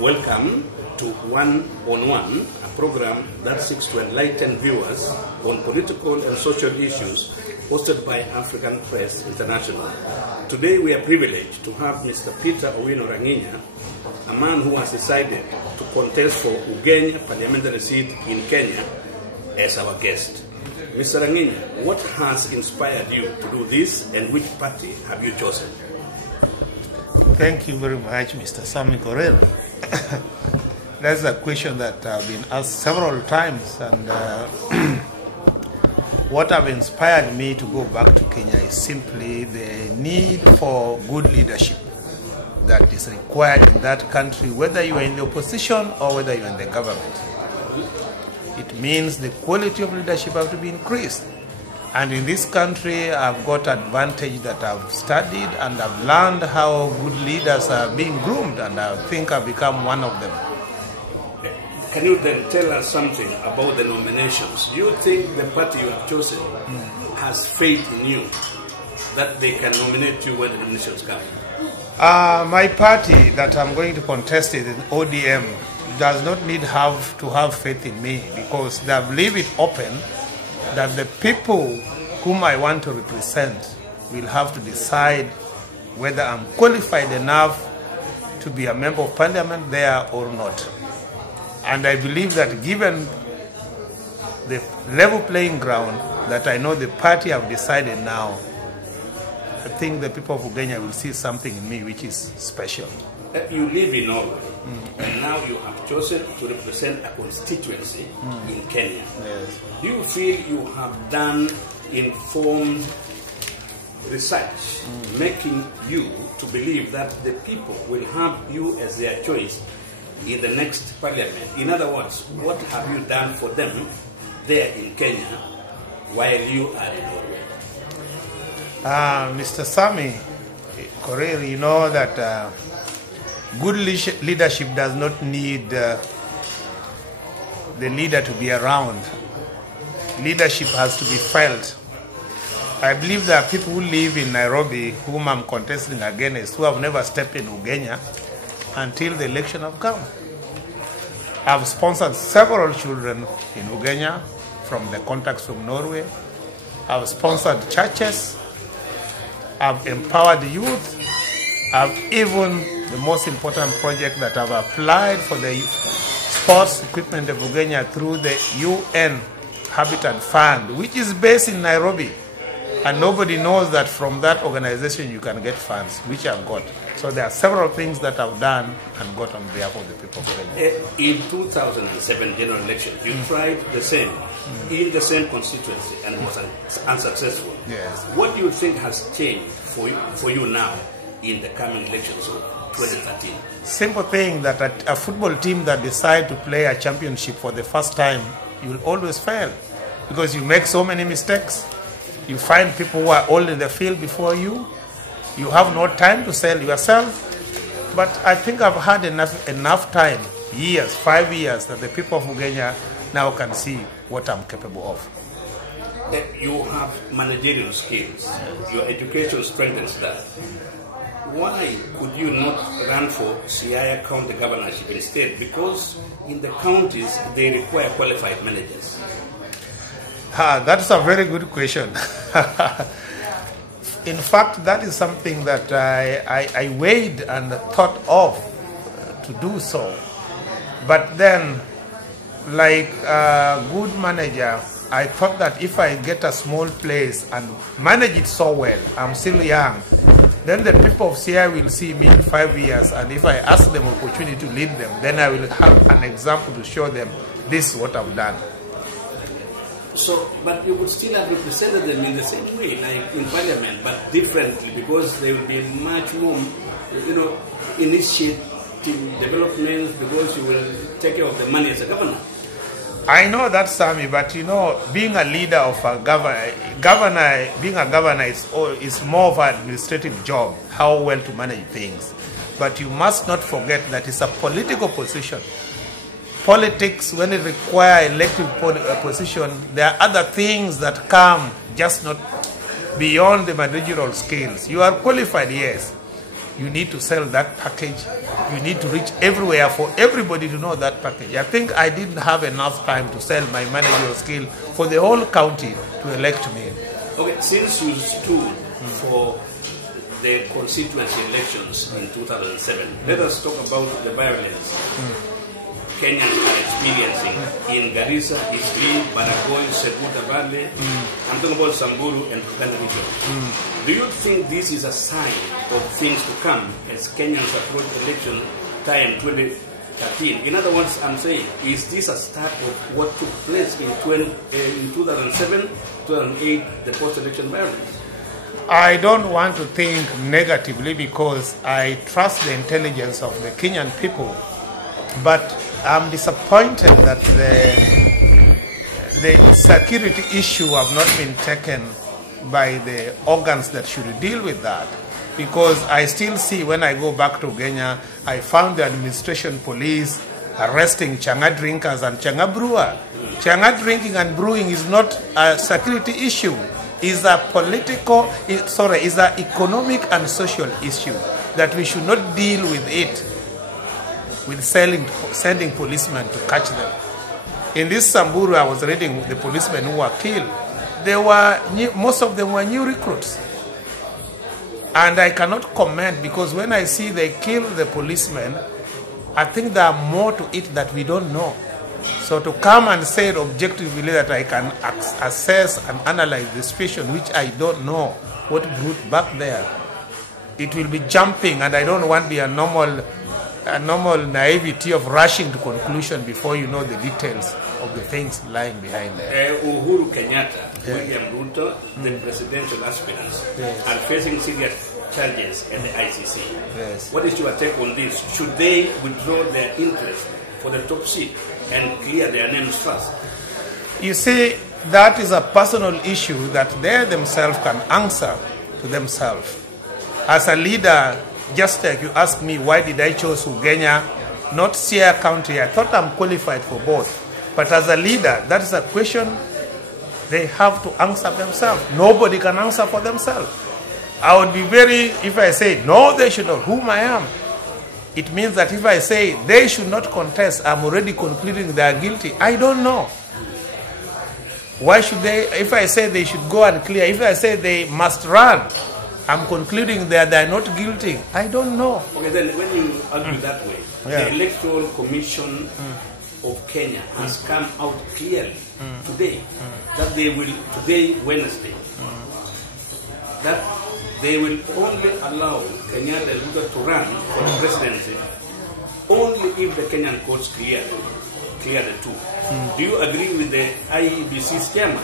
Welcome to One on One, a program that seeks to enlighten viewers on political and social issues hosted by African Press International. Today we are privileged to have Mr. Peter Owino Ranginya, a man who has decided to contest for Ugenya parliamentary seat in Kenya, as our guest. Mr. Ranginya, what has inspired you to do this, and which party have you chosen? Thank you very much, Mr. Sammy Correll. That's a question that I've been asked several times, and what have inspired me to go back to Kenya is simply the need for good leadership that is required in that country, whether you are in the opposition or whether you are in the government. It means the quality of leadership has to be increased. And in this country, I've got advantage that I've studied and I've learned how good leaders are being groomed, and I think I've become one of them. Can you then tell us something about the nominations? Do you think the party you have chosen has faith in you that they can nominate you when the nominations come? My party that I'm going to contest is ODM. Does not need to have faith in me, because they leave it open that the people whom I want to represent will have to decide whether I'm qualified enough to be a member of parliament there or not. And I believe that given the level playing ground that I know the party have decided now, I think the people of Ugenya will see something in me which is special. You live in Norway, and now you have chosen to represent a constituency in Kenya. Yes. Do you feel you have done informed research, making you to believe that the people will have you as their choice in the next parliament? In other words, what have you done for them there in Kenya while you are in Norway? Mr. Sammy Correll, you know that good leadership does not need the leader to be around. Leadership has to be felt. I believe there are people who live in Nairobi, whom I'm contesting against, who have never stepped in Ugenya until the election have come. I've sponsored several children in Ugenya from the contacts from Norway. I've sponsored churches. I've empowered youth. I've even, the most important project that I've applied for the sports equipment of Ugenya through the UN Habitat Fund, which is based in Nairobi. And nobody knows that from that organization you can get funds, which I've got. So there are several things that I've done and got on behalf of the people of Kenya. In 2007 general election, you tried the same, in the same constituency, and was unsuccessful. Yes. What do you think has changed for you now in the coming elections of 2013? Simple thing, that a football team that decide to play a championship for the first time, you will always fail, because you make so many mistakes. You find people who are old in the field before you. You have no time to sell yourself. But I think I've had enough time, years, 5 years, that the people of Ugenya now can see what I'm capable of. You have managerial skills. Your education strengthens that. Why could you not run for Siaya County governorship instead? Because in the counties, they require qualified managers. That's a very good question. In fact, that is something that I weighed and thought of to do so. But then, like a good manager, I thought that if I get a small place and manage it so well, I'm still young, then the people of Siaya will see me in 5 years, and if I ask them opportunity to lead them, then I will have an example to show them this is what I've done. So, but you would still have represented them in the same way, like in parliament, but differently, because there will be much more, initiative development, because you will take care of the money as a governor. I know that, Sammy, but being a leader of a governor, being a governor is more of an administrative job, how well to manage things. But you must not forget that it's a political position. Politics, when it requires elective position, there are other things that come just not beyond the managerial skills. You are qualified, yes, you need to sell that package. You need to reach everywhere for everybody to know that package. I think I didn't have enough time to sell my managerial skill for the whole county to elect me. Okay, since you stood for the constituency elections in 2007, let us talk about the violence Kenyans are experiencing in Garissa, Isli, Baragoy, Seguta Valley. I'm talking about Samburu and Uganda region. Do you think this is a sign of things to come as Kenyans approach election time 2013? In other words, I'm saying, is this a start of what took place in 2007, 2008, the post-election violence? I don't want to think negatively because I trust the intelligence of the Kenyan people, but I'm disappointed that the security issue have not been taken by the organs that should deal with that. Because I still see, when I go back to Ugenya, I found the administration police arresting Changa drinkers and Changa brewer. Changa drinking and brewing is not a security issue. It's a is an economic and social issue that we should not deal with it with sending policemen to catch them. In this Samburu, I was reading the policemen who were killed. Most of them were new recruits. And I cannot comment because when I see they kill the policemen, I think there are more to it that we don't know. So to come and say objectively that I can assess and analyze the situation which I don't know what brought back there, it will be jumping, and I don't want the normal naivety of rushing to conclusion before you know the details of the things lying behind there. Uhuru Kenyatta, William Ruto, the presidential aspirants, are facing serious charges at the ICC. Yes. What is your take on this? Should they withdraw their interest for the top seat and clear their names first? You see, that is a personal issue that they themselves can answer to themselves. As a leader, just like you asked me, why did I choose Ugenya, not Sierra County? I thought I'm qualified for both. But as a leader, that is a question they have to answer themselves. Nobody can answer for themselves. I would be if I say, no, they should not, whom I am. It means that if I say they should not contest, I'm already concluding they are guilty. I don't know. Why should they, if I say they should go and clear, if I say they must run, I'm concluding that they're not guilty. I don't know. Okay, then when you argue that way, the Electoral Commission of Kenya has come out clearly today that they will, today, Wednesday, that they will only allow Kenyatta and Ruto to run for the presidency only if the Kenyan courts clear the two. Do you agree with the IEBC's chairman?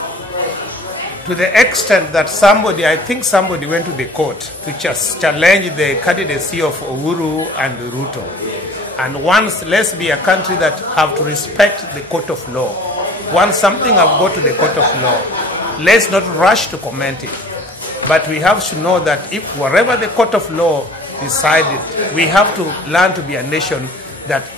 To the extent that I think somebody went to the court to just challenge the candidacy of Uhuru and Ruto. And once, let's be a country that have to respect the court of law. Once something have got to the court of law, let's not rush to comment it. But we have to know that if wherever the court of law decided, we have to learn to be a nation that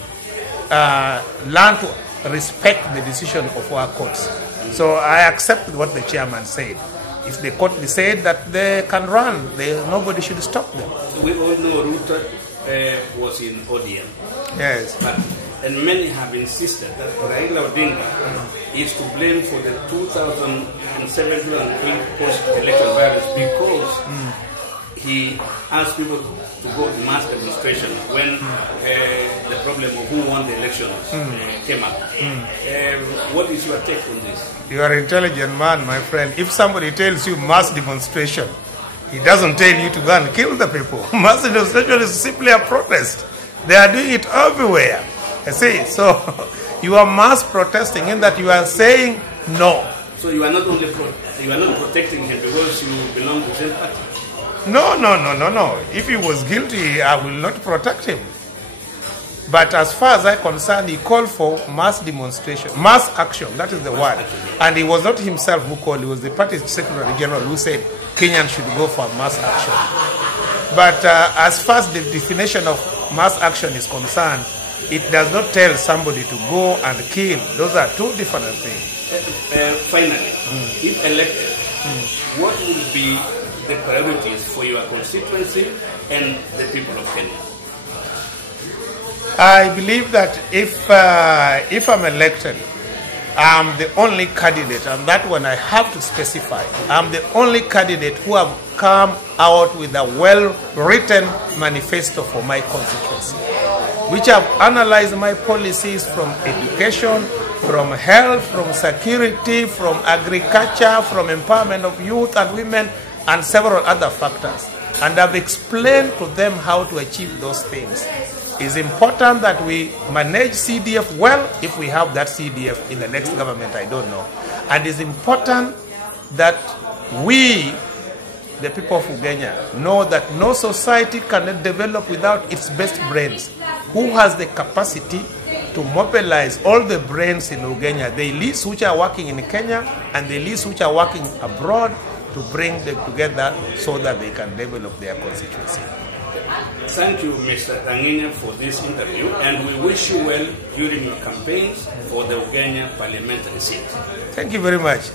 learn to respect the decision of our courts. So I accept what the chairman said. If the court decide that they can run, nobody should stop them. We all know Ruto was in ODM. Yes. And many have insisted that Raila Odinga is to blame for the 2007-2008 post-election violence because he asked people to go to mass demonstration when the problem of who won the election came up. What is your take on this? You are an intelligent man, my friend. If somebody tells you mass demonstration, he doesn't tell you to go and kill the people. Mass demonstration is simply a protest. They are doing it everywhere. I see. So you are mass protesting in that you are saying no. So you are not only you are not protecting him because you belong to the same party. No. If he was guilty, I will not protect him. But as far as I'm concerned, he called for mass demonstration, mass action. That is the word. And he was not himself who called. It was the party secretary general who said Kenyans should go for mass action. But as far as the definition of mass action is concerned, it does not tell somebody to go and kill. Those are two different things. Finally, if elected, what would be the priorities for your constituency and the people of Kenya? I believe that if I'm elected, I'm the only candidate, and that one I have to specify. I'm the only candidate who have come out with a well-written manifesto for my constituency, which have analyzed my policies from education, from health, from security, from agriculture, from empowerment of youth and women, and several other factors. And I've explained to them how to achieve those things. It's important that we manage CDF well. If we have that CDF in the next government, I don't know. And it's important that we, the people of Ugenya, know that no society cannot develop without its best brains. Who has the capacity to mobilize all the brains in Ugenya, the elites which are working in Kenya and the elites which are working abroad, to bring them together so that they can develop their constituency. Thank you, Mr. Ranginya, for this interview, and we wish you well during your campaigns for the Ugenya parliamentary seat. Thank you very much.